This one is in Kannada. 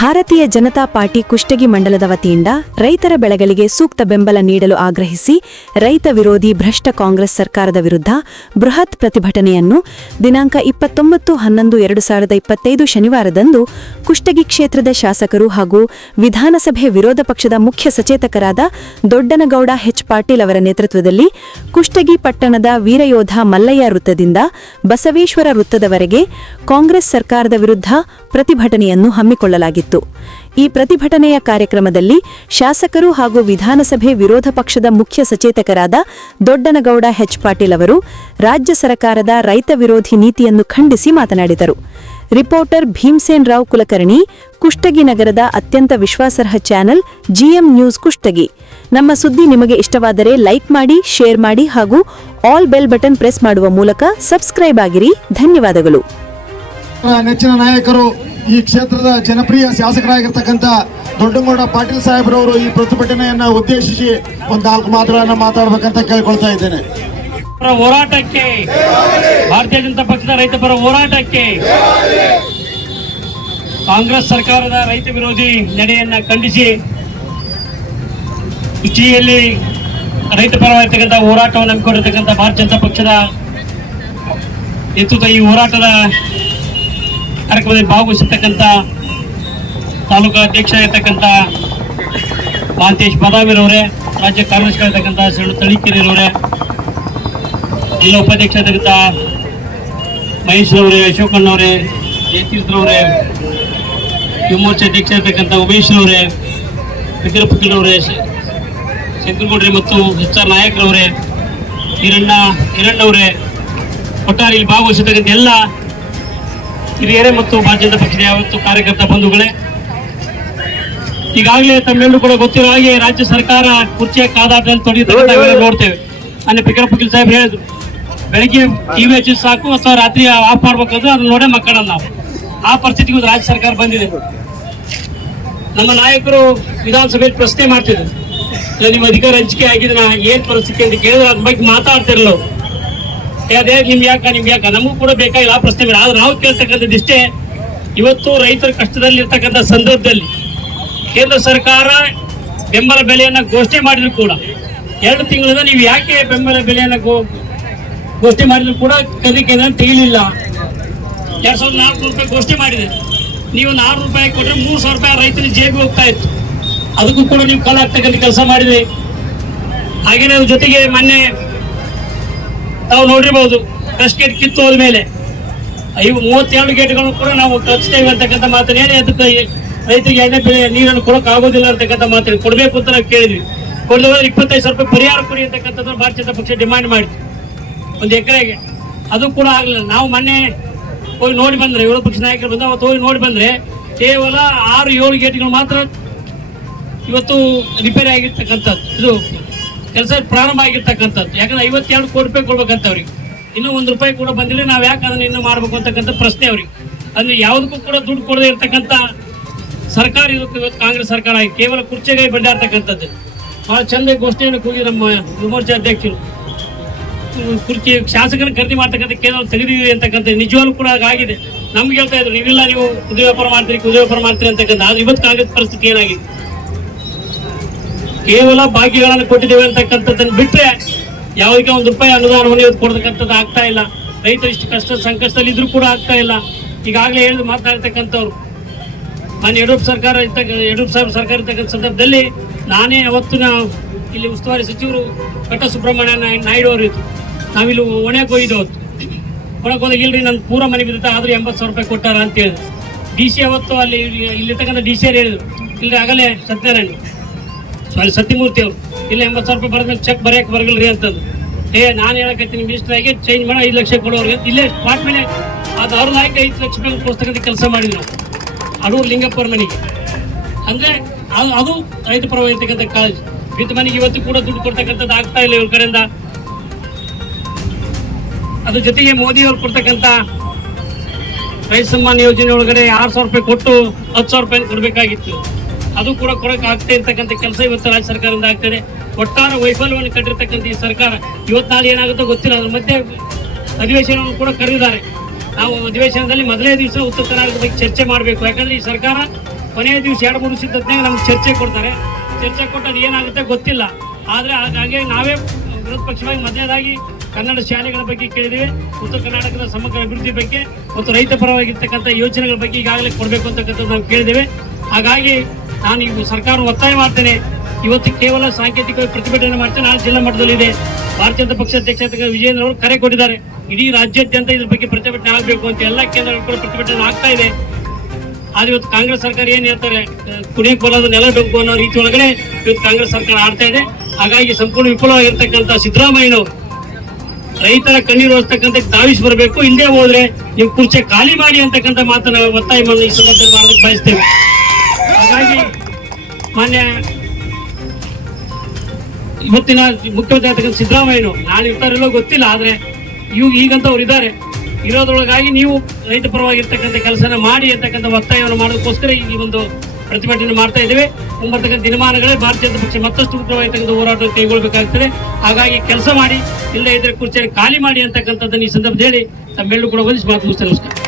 ಭಾರತೀಯ ಜನತಾ ಪಾರ್ಟಿ ಕುಷ್ಟಗಿ ಮಂಡಲದ ವತಿಯಿಂದ ರೈತರ ಬೆಳೆಗಳಿಗೆ ಸೂಕ್ತ ಬೆಂಬಲ ನೀಡಲು ಆಗ್ರಹಿಸಿ ರೈತ ವಿರೋಧಿ ಭ್ರಷ್ಟ ಕಾಂಗ್ರೆಸ್ ಸರ್ಕಾರದ ವಿರುದ್ಧ ಬೃಹತ್ ಪ್ರತಿಭಟನೆಯನ್ನು ದಿನಾಂಕ ಇಪ್ಪತ್ತೊಂಬತ್ತು ಹನ್ನೊಂದು ಎರಡು ಸಾವಿರದ ಇಪ್ಪತ್ತೈದು ಶನಿವಾರದಂದು ಕುಷ್ಟಗಿ ಕ್ಷೇತ್ರದ ಶಾಸಕರು ಹಾಗೂ ವಿಧಾನಸಭೆ ವಿರೋಧ ಪಕ್ಷದ ಮುಖ್ಯ ಸಚೇತಕರಾದ ದೊಡ್ಡನಗೌಡ ಎಚ್ ಪಾಟೀಲ್ ಅವರ ನೇತೃತ್ವದಲ್ಲಿ ಕುಷ್ಟಗಿ ಪಟ್ಟಣದ ವೀರಯೋಧ ಮಲ್ಲಯ್ಯ ವೃತ್ತದಿಂದ ಬಸವೇಶ್ವರ ವೃತ್ತದವರೆಗೆ ಕಾಂಗ್ರೆಸ್ ಸರ್ಕಾರದ ವಿರುದ್ಧ ಪ್ರತಿಭಟನೆಯನ್ನು ಹಮ್ಮಿಕೊಳ್ಳಲಾಗಿತ್ತು. ಈ ಪ್ರತಿಭಟನೆಯ ಕಾರ್ಯಕ್ರಮದಲ್ಲಿ ಶಾಸಕರು ಹಾಗೂ ವಿಧಾನಸಭೆ ವಿರೋಧ ಪಕ್ಷದ ಮುಖ್ಯ ಸಚೇತಕರಾದ ದೊಡ್ಡನಗೌಡ ಎಚ್ ಪಾಟೀಲ್ ಅವರು ರಾಜ್ಯ ಸರ್ಕಾರದ ರೈತ ವಿರೋಧಿ ನೀತಿಯನ್ನು ಖಂಡಿಸಿ ಮಾತನಾಡಿದರು. ರಿಪೋರ್ಟರ್ ಭೀಮಸೇನ್ ರಾವ್ ಕುಲಕರ್ಣಿ, ಕುಷ್ಟಗಿ ನಗರದ ಅತ್ಯಂತ ವಿಶ್ವಾಸಾರ್ಹ ಚಾನೆಲ್ ಜಿಎಂ ನ್ಯೂಸ್ ಕುಷ್ಟಗಿ. ನಮ್ಮ ಸುದ್ದಿ ನಿಮಗೆ ಇಷ್ಟವಾದರೆ ಲೈಕ್ ಮಾಡಿ, ಶೇರ್ ಮಾಡಿ ಹಾಗೂ ಆಲ್ ಬೆಲ್ ಬಟನ್ ಪ್ರೆಸ್ ಮಾಡುವ ಮೂಲಕ ಸಬ್ಸ್ಕ್ರೈಬ್ ಆಗಿರಿ. ಧನ್ಯವಾದಗಳು. ನೆಚ್ಚಿನ ನಾಯಕರು ಈ ಕ್ಷೇತ್ರದ ಜನಪ್ರಿಯ ಶಾಸಕರಾಗಿರ್ತಕ್ಕಂಥ ದೊಡ್ಡಗೌಡ ಪಾಟೀಲ್ ಸಾಹೇಬ್ರವರು ಈ ಪ್ರತಿಭಟನೆಯನ್ನ ಉದ್ದೇಶಿಸಿ ಒಂದು ನಾಲ್ಕು ಮಾತುಗಳನ್ನು ಮಾತಾಡಬೇಕಂತ ಕೇಳ್ಕೊಳ್ತಾ ಇದ್ದೇನೆ. ಹೋರಾಟಕ್ಕೆ, ಭಾರತೀಯ ಜನತಾ ಪಕ್ಷದ ರೈತ ಪರ ಹೋರಾಟಕ್ಕೆ ಕಾಂಗ್ರೆಸ್ ಸರ್ಕಾರದ ರೈತ ವಿರೋಧಿ ನಡೆಯನ್ನ ಖಂಡಿಸಿ ಕೃಷಿಯಲ್ಲಿ ರೈತ ಪರವಾಗಿರ್ತಕ್ಕಂಥ ಹೋರಾಟವನ್ನು ಹಮ್ಮಿಕೊಂಡಿರ್ತಕ್ಕಂಥ ಭಾರತೀಯ ಜನತಾ ಪಕ್ಷದ ನೇತೃತ್ವ ಈ ಹೋರಾಟದ ಕಾರ್ಯಕ್ರಮದಲ್ಲಿ ಭಾಗವಹಿಸಿರ್ತಕ್ಕಂಥ ತಾಲೂಕಾ ಅಧ್ಯಕ್ಷ ಇರ್ತಕ್ಕಂಥ ಮಹಾಂತೇಶ್ ಬದಾಮಿರವರೇ ರಾಜ್ಯ ಕಾಂಗ್ರೆಸ್ಗಳಿರ್ತಕ್ಕಂಥ ಸಣ್ಣ ತಳಿಕೆರೆಯವರೇ ಜಿಲ್ಲಾ ಉಪಾಧ್ಯಕ್ಷ ಆಗಿರ್ತಕ್ಕಂಥ ಮಹೇಶ್ರವರೇ ಅಶೋಕಣ್ಣವರೇ ಜಯತೀರ್ಥರವರೇ ಯುವಮೋರ್ಚಾ ಅಧ್ಯಕ್ಷ ಇರ್ತಕ್ಕಂಥ ಉಮೇಶ್ ಅವರೇ ವಿಕ್ರಪುತ್ರವರೇ ಶಂಕರಗೌಡ್ರೆ ಮತ್ತು ಎಚ್ ಆರ್ ನಾಯಕರವರೇ ಹಿರಣ್ಣ, ಹಿರಣ್ಣವರೇ ಒಟ್ಟಾರೆ ಇಲ್ಲಿ ಭಾಗವಹಿಸಿರ್ತಕ್ಕಂಥ ಎಲ್ಲ ಹಿರಿಯರೇ ಮತ್ತು ಭಾರತೀಯ ಜನತಾ ಪಕ್ಷದ ಯಾವತ್ತು ಕಾರ್ಯಕರ್ತ ಬಂಧುಗಳೇ ಈಗಾಗಲೇ ತಮ್ಮೆಲ್ಲರೂ ಕೂಡ ಗೊತ್ತಿರೋ ಹಾಗೆ ರಾಜ್ಯ ಸರ್ಕಾರ ಕುರ್ಚಿಯ ಕಾದಾಟದಲ್ಲಿ ತೊಡಗಿದ್ದಾಗ ನೋಡ್ತೇವೆ. ಅಲ್ಲಿ ಪಿಕರ ಪಕೀಲ್ ಸಾಹೇಬ್ ಹೇಳಿದ್ರು ಟಿ ವಿ ಹಚ್ಚಿ ಸಾಕು ಅಥವಾ ರಾತ್ರಿ ಆಫ್ ಮಾಡ್ಬೇಕಾದ್ರು ಅದನ್ನ ನೋಡೇ ಮಕ್ಕಳನ್ನ ನಾವು. ಆ ಪರಿಸ್ಥಿತಿಗೆ ಒಂದು ರಾಜ್ಯ ಸರ್ಕಾರ ಬಂದಿದೆ. ನಮ್ಮ ನಾಯಕರು ವಿಧಾನಸಭೆಯಲ್ಲಿ ಪ್ರಶ್ನೆ ಮಾಡ್ತಿದ್ರು. ನಿಮ್ಮ ಅಧಿಕಾರ ಹಂಚಿಕೆ ಆಗಿದೆ ನಾ ಏನ್ ಪರಿಸ್ಥಿತಿ ಅಂತ ಕೇಳಿದ್ರೆ ಅದ್ರ ಬಗ್ಗೆ ಮಾತಾಡ್ತಿರಲ್ಲ ಅದೇ, ನಿಮ್ಗೆ ಯಾಕ ನಿಮ್ಗೆ ಯಾಕ? ನಮಗೂ ಕೂಡ ಬೇಕಾಗಿಲ್ಲ ಆ ಪ್ರಶ್ನೆ ಆದ್ರೆ ನಾವು ಕೇಳ್ತಕ್ಕಂಥದ್ದು ಇಷ್ಟೇ. ಇವತ್ತು ರೈತರ ಕಷ್ಟದಲ್ಲಿ ಇರ್ತಕ್ಕಂಥ ಸಂದರ್ಭದಲ್ಲಿ ಕೇಂದ್ರ ಸರ್ಕಾರ ಬೆಂಬಲ ಬೆಲೆಯನ್ನ ಘೋಷಣೆ ಮಾಡಿದ್ರು ಕೂಡ. ಎರಡು ತಿಂಗಳಿಂದ ನೀವು ಯಾಕೆ ಬೆಂಬಲ ಬೆಲೆಯನ್ನ ಘೋಷಣೆ ಮಾಡಿದ್ರು ಕೂಡ ಕದಿಕೆನ ತೆಗಿಲಿಲ್ಲ. ಎರಡು ಸಾವಿರದ ನಾಲ್ಕು ರೂಪಾಯಿ ಘೋಷಣೆ ಮಾಡಿದೆ. ನೀವು ಆರು ರೂಪಾಯಿ ಕೊಟ್ಟರೆ ಮೂರು ಸಾವಿರ ರೂಪಾಯಿ ರೈತನ ಜೇಬಿಗೆ ಹೋಗ್ತಾ ಇತ್ತು. ಅದಕ್ಕೂ ಕೂಡ ನೀವು ಕಾಲ ಹಾಕ್ತಕ್ಕಂಥ ಕೆಲಸ ಮಾಡಿದೆ ಹಾಗೆ ನಾವು ಜೊತೆಗೆ ಮೊನ್ನೆ ತಾವು ನೋಡಿರ್ಬೋದು ಟೆಸ್ಟ್ ಗೇಟ್ ಕಿತ್ತು ಹೋದ್ಮೇಲೆ. ಐವ, ಮೂವತ್ತೆರಡು ಗೇಟ್ಗಳನ್ನು ಕೂಡ ನಾವು ಕಳಿಸ್ತೇವೆ ಅಂತಕ್ಕಂಥ ಮಾತನ್ನ ಹೇಳಿ ಅದಕ್ಕೆ ರೈತರಿಗೆ ಎಣ್ಣೆ ಬೆಳೆ ನೀರನ್ನು ಕೊಡೋಕೆ ಆಗೋದಿಲ್ಲ ಅಂತಕ್ಕಂಥ ಮಾತನ್ನು ಕೊಡಬೇಕು ಅಂತ ನಾವು ಕೇಳಿದ್ವಿ. ಕೊಡದೆ ಹೋದ್ರೆ ಇಪ್ಪತ್ತೈದು ಸಾವಿರ ರೂಪಾಯಿ ಪರಿಹಾರ ಕೊಡಿ ಅಂತಕ್ಕಂಥದ್ದು ಭಾರತೀಯ ಜನತಾ ಪಕ್ಷ ಡಿಮಾಂಡ್ ಮಾಡಿದ್ವಿ ಒಂದು ಎಕರೆಗೆ. ಅದು ಕೂಡ ಆಗಲಿಲ್ಲ. ನಾವು ಮೊನ್ನೆ ಹೋಗಿ ನೋಡಿ ಬಂದರೆ ವಿರೋಧ ಪಕ್ಷ ನಾಯಕರು ಬಂದ ಅವತ್ತು ಹೋಗಿ ನೋಡಿ ಬಂದರೆ, ಕೇವಲ ಆರು, ಏಳು ಗೇಟ್ಗಳು ಮಾತ್ರ ಇವತ್ತು ರಿಪೇರಿ ಆಗಿರ್ತಕ್ಕಂಥದ್ದು. ಇದು ಕೆಲಸ ಪ್ರಾರಂಭ ಆಗಿರ್ತಕ್ಕಂಥದ್ದು. ಯಾಕಂದ್ರೆ ಐವತ್ತೆರಡು ಕೋಟಿ ರೂಪಾಯಿ ಕೊಡ್ಬೇಕಂತ ಅವ್ರಿಗೆ. ಇನ್ನೂ ಒಂದು ರೂಪಾಯಿ ಕೂಡ ಬಂದಿಲ್ಲ, ನಾವು ಯಾಕೆ ಅದನ್ನ ಇನ್ನೂ ಮಾಡಬೇಕು ಅಂತಕ್ಕಂಥ ಪ್ರಶ್ನೆ ಅವ್ರಿಗೆ. ಅಂದ್ರೆ ಯಾವುದಕ್ಕೂ ಕೂಡ ದುಡ್ಡು ಕೊಡದೇ ಇರ್ತಕ್ಕಂಥ ಸರ್ಕಾರ ಇವತ್ತು ಕಾಂಗ್ರೆಸ್ ಸರ್ಕಾರ ಕೇವಲ ಕುರ್ಚಿಗೆ ಬಂಡಾಡ್ತಕ್ಕಂಥದ್ದು ಬಹಳ ಚಂದ ಘೋಷಣೆಯನ್ನು ಕೂಗಿ ನಮ್ಮ ವಿಮೋರ್ಚಾ ಅಧ್ಯಕ್ಷರು. ಕುರ್ಚಿ ಶಾಸಕರ ಖರೀದಿ ಮಾಡ್ತಕ್ಕಂಥ ಕೇಂದ್ರ ತೆಗೆದಿದೆ ಅಂತಕ್ಕಂಥ ನಿಜವಾಗ್ಲೂ ಕೂಡ ಆಗಿದೆ. ನಮ್ಗೆ ಹೇಳ್ತಾ ಇದ್ರು, ನೀವಿಲ್ಲ, ನೀವು ಕುದುರೆ ವ್ಯಾಪಾರ ಮಾಡ್ತೀರಿ ಕುದುರೆ ವ್ಯಾಪಾರ ಮಾಡ್ತೀರಿ ಅಂತಕ್ಕಂಥ. ಇವತ್ತು ಕಾಂಗ್ರೆಸ್ ಪರಿಸ್ಥಿತಿ ಏನಾಗಿದೆ? ಕೇವಲ ಬಾಕಿಗಳನ್ನು ಕೊಟ್ಟಿದ್ದೇವೆ ಅಂತಕ್ಕಂಥದ್ದನ್ನು ಬಿಟ್ಟರೆ ಯಾವುದಕ್ಕೆ ಒಂದು ರೂಪಾಯಿ ಅನುದಾನವನ್ನು ಇವತ್ತು ಕೊಡ್ತಕ್ಕಂಥದ್ದು ಆಗ್ತಾ ಇಲ್ಲ. ರೈತರು ಇಷ್ಟು ಕಷ್ಟ ಸಂಕಷ್ಟದಲ್ಲಿ ಇದ್ರೂ ಕೂಡ ಆಗ್ತಾ ಇಲ್ಲ. ಈಗಾಗಲೇ ಹೇಳಿದು ಮಾತಾಡ್ತಕ್ಕಂಥವ್ರು ನಾನು ಯಡಿಯೂರಪ್ಪ ಸರ್ಕಾರ ಇರ್ತಕ್ಕ ಯಡಿಯೂರಪ್ಪ ಸಾಹೇಬ್ ಸರ್ಕಾರ ಇರ್ತಕ್ಕಂಥ ಸಂದರ್ಭದಲ್ಲಿ ನಾನೇ ಅವತ್ತು ನಾವು ಇಲ್ಲಿ ಉಸ್ತುವಾರಿ ಸಚಿವರು ಕಟ್ಟ ಸುಬ್ರಹ್ಮಣ್ಯ ನಾಯ್- ನಾಯ್ಡು ಅವರು ಇತ್ತು ನಾವಿಲ್ಲಿ ಒಣಕ್ಕೆ ಹೋಗಿದ್ದು ಅವತ್ತು. ಹೋದಾಗ ಇಲ್ರಿ ನನ್ನ ಪೂರ ಮನೆ ಬಿದ್ದ ಆದ್ರೆ ಎಂಬತ್ತು ಸಾವಿರ ರೂಪಾಯಿ ಕೊಟ್ಟಾರ ಅಂತ ಹೇಳಿದ್ರು. ಡಿ ಸಿ ಅವತ್ತು ಅಲ್ಲಿ ಇಲ್ಲಿರ್ತಕ್ಕಂಥ ಡಿ ಸಿ ಅವ್ರು ಹೇಳಿದ್ರು. ಇಲ್ರಿ, ಆಗಲೇ ಸತ್ಯನಾರಾಯಣ. ಸಾರಿ ಸತ್ಯಮೂರ್ತಿ ಅವರು. ಇಲ್ಲ, ಎಂಬತ್ತು ಸಾವಿರ ರೂಪಾಯಿ ಬರೆದ್ಮೇಲೆ ಚೆಕ್ ಬರೆಯಕ್ಕೆ ಬರಗಲ್ರಿ ಅಂತಂದು ಏ, ನಾನು ಹೇಳಕತ್ತೀನಿ ಮಿನಿಸ್ಟರ್ ಆಗಿ ಚೇಂಜ್ ಮಾಡಿ, ಐದು ಲಕ್ಷ ಕೊಡೋರಿಗೆ. ಇಲ್ಲೇ ಸ್ಪಾಟ್ ಮೇಲೆ ಅದು ಅವ್ರ ನಾಯಕ ಐದು ಲಕ್ಷ ರೂಪಾಯಿ ಕೊಡ್ತಕ್ಕಂಥ ಕೆಲಸ ಮಾಡಿದ್ವಿ ನಾವು ಅಡೂರು ಲಿಂಗಪ್ಪರ ಮನೆಗೆ. ಅಂದರೆ ಅದು ಅದು ರೈತ ಪರವಾಗಿರ್ತಕ್ಕಂಥ ಕಾಲೇಜ್ ಬಿದ್ದ ಮನೆಗೆ ಇವತ್ತು ಕೂಡ ದುಡ್ಡು ಕೊಡ್ತಕ್ಕಂಥದ್ದು ಆಗ್ತಾ ಇಲ್ಲ ಇವ್ರ ಕಡೆಯಿಂದ. ಅದ್ರ ಜೊತೆಗೆ ಮೋದಿ ಅವ್ರು ಕೊಡ್ತಕ್ಕಂಥ ರೈತ ಸಮ್ಮಾನ್ ಯೋಜನೆ ಒಳಗಡೆ ಆರು ಸಾವಿರ ರೂಪಾಯಿ ಕೊಟ್ಟು ಹತ್ತು ಸಾವಿರ ರೂಪಾಯಿ ಕೊಡಬೇಕಾಗಿತ್ತು. ಅದು ಕೂಡ ಕೊಡಕ್ಕೆ ಆಗ್ತಾ ಇರ್ತಕ್ಕಂಥ ಕೆಲಸ ಇವತ್ತು ರಾಜ್ಯ ಸರ್ಕಾರದಿಂದ ಆಗ್ತದೆ. ಒಟ್ಟಾರೆ ವೈಫಲ್ಯವನ್ನು ಕಟ್ಟಿರ್ತಕ್ಕಂಥ ಈ ಸರ್ಕಾರ ಇವತ್ತು ನಾಳೆ ಏನಾಗುತ್ತೋ ಗೊತ್ತಿಲ್ಲ, ಅದ್ರ ಮಧ್ಯೆ ಅಧಿವೇಶನವನ್ನು ಕೂಡ ಕರೆದಿದ್ದಾರೆ. ನಾವು ಅಧಿವೇಶನದಲ್ಲಿ ಮೊದಲೇ ದಿವಸ ಉತ್ತರ ಕರ್ನಾಟಕದ ಬಗ್ಗೆ ಚರ್ಚೆ ಮಾಡಬೇಕು. ಯಾಕಂದ್ರೆ ಈ ಸರ್ಕಾರ ಕೊನೆಯ ದಿವಸ ಎರಡು ಮೂರು ಸಿದ್ಧತೆಗೆ ನಮ್ಗೆ ಚರ್ಚೆ ಕೊಡ್ತಾರೆ. ಚರ್ಚೆ ಕೊಟ್ಟು ಏನಾಗುತ್ತೆ ಗೊತ್ತಿಲ್ಲ. ಆದರೆ ಹಾಗಾಗಿ ನಾವೇ ವಿರೋಧ ಪಕ್ಷವಾಗಿ ಮೊದಲನೇದಾಗಿ ಕನ್ನಡ ಶಾಲೆಗಳ ಬಗ್ಗೆ ಕೇಳಿದ್ದೀವಿ. ಉತ್ತರ ಕರ್ನಾಟಕದ ಸಮಗ್ರ ಅಭಿವೃದ್ಧಿ ಬಗ್ಗೆ ಮತ್ತು ರೈತ ಪರವಾಗಿರ್ತಕ್ಕಂಥ ಯೋಜನೆಗಳ ಬಗ್ಗೆ ಈಗಾಗಲೇ ಕೊಡಬೇಕು ಅಂತಕ್ಕಂಥದ್ದು ನಾವು ಕೇಳಿದ್ದೇವೆ. ಹಾಗಾಗಿ ನಾನು ಈಗ ಸರ್ಕಾರ ಒತ್ತಾಯ ಮಾಡ್ತೇನೆ. ಇವತ್ತು ಕೇವಲ ಸಾಂಕೇತಿಕವಾಗಿ ಪ್ರತಿಭಟನೆ ಮಾಡ್ತೇನೆ ನಾಳೆ ಜಿಲ್ಲಾ ಮಟ್ಟದಲ್ಲಿದೆ. ಭಾರತೀಯ ಜನತಾ ಪಕ್ಷ ಅಧ್ಯಕ್ಷ ವಿಜಯೇಂದ್ರ ಅವರು ಕರೆ ಕೊಟ್ಟಿದ್ದಾರೆ. ಇಡೀ ರಾಜ್ಯಾದ್ಯಂತ ಇದ್ರ ಬಗ್ಗೆ ಪ್ರತಿಭಟನೆ ಆಗಬೇಕು ಅಂತ ಎಲ್ಲ ಕೇಂದ್ರಗಳು ಕೂಡ ಪ್ರತಿಭಟನೆ ಆಗ್ತಾ ಇದೆ. ಆದ್ರೆ ಇವತ್ತು ಕಾಂಗ್ರೆಸ್ ಸರ್ಕಾರ ಏನ್ ಹೇಳ್ತಾರೆ? ಕುಡಿಯಕ್ಕೆ ಬರೋದು ನೆಲ ಬೇಕು ಅನ್ನೋ ರೀತಿ ಒಳಗಡೆ ಇವತ್ತು ಕಾಂಗ್ರೆಸ್ ಸರ್ಕಾರ ಆಡ್ತಾ ಇದೆ. ಹಾಗಾಗಿ ಸಂಪೂರ್ಣ ವಿಫಲವಾಗಿರ್ತಕ್ಕಂಥ ಸಿದ್ದರಾಮಯ್ಯನವರು ರೈತರ ಕಣ್ಣೀರು ಒರೆಸ್ತಕ್ಕಂಥ ದಾವಿಸ್ ಬರಬೇಕು. ಇಲ್ಲದೆ ಹೋದ್ರೆ ನೀವು ಕುರ್ಚೆ ಖಾಲಿ ಮಾಡಿ ಅಂತಕ್ಕಂಥ ಮಾತನ್ನ ಒತ್ತಾಯ ಈ ಸಂದರ್ಭದಲ್ಲಿ ಮಾಡೋದಕ್ಕೆ ಬಯಸ್ತೇವೆ. ಮಾನ್ಯ ಇವತ್ತಿನ ಮುಖ್ಯಮಂತ್ರಿ ಆಗ್ತಕ್ಕಂಥ ಸಿದ್ದರಾಮಯ್ಯನು ನಾಳೆ ಇರ್ತಾರಿಲ್ಲೋ ಗೊತ್ತಿಲ್ಲ, ಆದ್ರೆ ಇವ್ ಈಗಂತ ಅವ್ರು ಇದ್ದಾರೆ ಇರೋದ್ರೊಳಗಾಗಿ ನೀವು ರೈತ ಪರವಾಗಿರ್ತಕ್ಕಂಥ ಕೆಲಸನ ಮಾಡಿ ಅಂತಕ್ಕಂಥ ಒತ್ತಾಯವನ್ನು ಮಾಡೋದಕ್ಕೋಸ್ಕರ ಈ ಒಂದು ಪ್ರತಿಭಟನೆ ಮಾಡ್ತಾ ಇದ್ದೇವೆ. ಮುಂಬರ್ತಕ್ಕಂಥ ದಿನಮಾನಗಳೇ ಭಾರತೀಯ ಜನತಾ ಪಕ್ಷ ಮತ್ತಷ್ಟು ಉಗ್ರವಾಗಿರ್ತಕ್ಕಂಥ ಹೋರಾಟ ಕೈಗೊಳ್ಳಬೇಕಾಗ್ತದೆ. ಹಾಗಾಗಿ ಕೆಲಸ ಮಾಡಿ, ಇಲ್ಲದೇ ಇದ್ರೆ ಕುರ್ಚಿಯನ್ನು ಖಾಲಿ ಮಾಡಿ ಅಂತಕ್ಕಂಥದ್ದನ್ನು ಈ ಸಂದರ್ಭದಲ್ಲಿ ತಮ್ಮೆಲ್ಲರೂ ಕೂಡ ವಂದಿಸಿ ಮಾತು ನಮಸ್ಕಾರ.